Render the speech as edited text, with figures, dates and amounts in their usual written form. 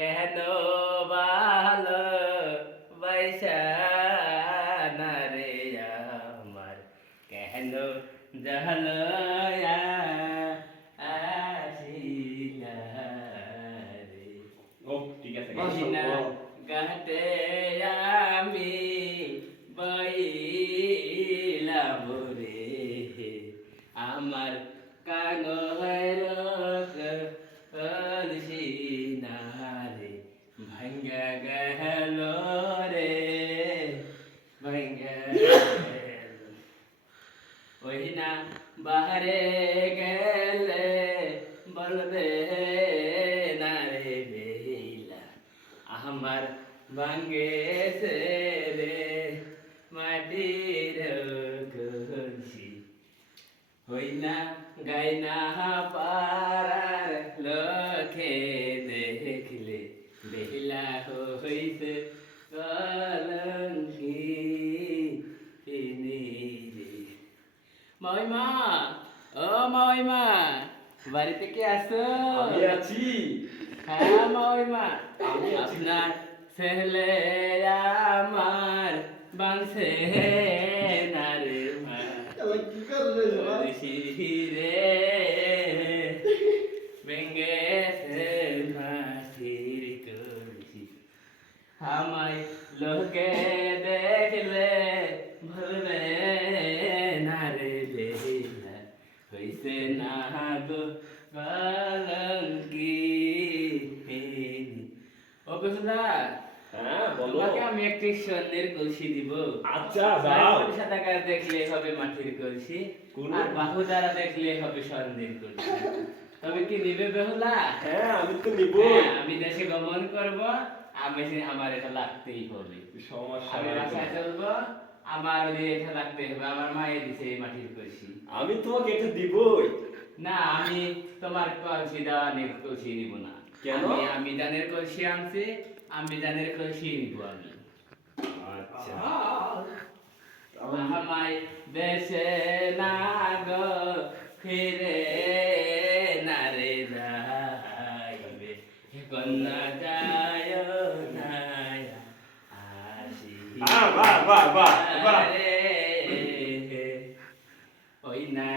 কেন ভালো বাইসা না রে আমার কেন জানয়া আসিলা রে ও ঠিক আছে মহিনা ঘাটে আমি বইলাম রে আমার কাঙর কলসিনারে ভাঙ্গা গেল রে ভাঙ্গা গেল ওই না বাহারে গেলে বলবে না রে বেলা আমার ভাঙ্গেছে রে মাটির কলসি হই না গাই না পারার লোকে দেখলে বেলা হইতে কলঙ্কি রে মহিমা ও মহিমা বাড়িতে কি আছো? আমি আছি। হ্যাঁ মহিমা আমি আছি। আপনার ছেলে আমার বাংছে না রে মা কি করবে রে বেঙ্গেছে মাটির কলসি আমায় লোকে দেখলে ভুলবে না রে বেলা হইছে না গো কলঙ্কি ও বেহুলা হ্যাঁ বলো। তোমাকে আমি একটি স্বর্ণের কলসি দিব। আচ্ছা দাও। পয়সা টাকা দেখলে হবে মাটির কলসি কোন? আর বাহু দ্বারা দেখলে হবে স্বর্ণের কলসি তবে কি নিবে বেহুলা? হ্যাঁ আমি তো নিব। হ্যাঁ, আমি দেশে গমন করব আমার এটা লাগতেই হবে। সমস্যা আমি নাই রাস্তায় তোমার। চলবো আমার এটা লাগতে হবে আমার মায়ে দিছে এই মাটির কলসি আমি তোমাকে এটা দিবই। না আমি তোমার কলসি দেওয়া কলসি নিব না কেন? আমি দানের কলসি আনছি আমি দানের কলসি নিব আমি আচ্ছা আমায় দেশে না গো ফিরে না রে যাইবে কন্যা যায় না আসি বাহ বাহ বাহ বাহ বাহ। রে ওই না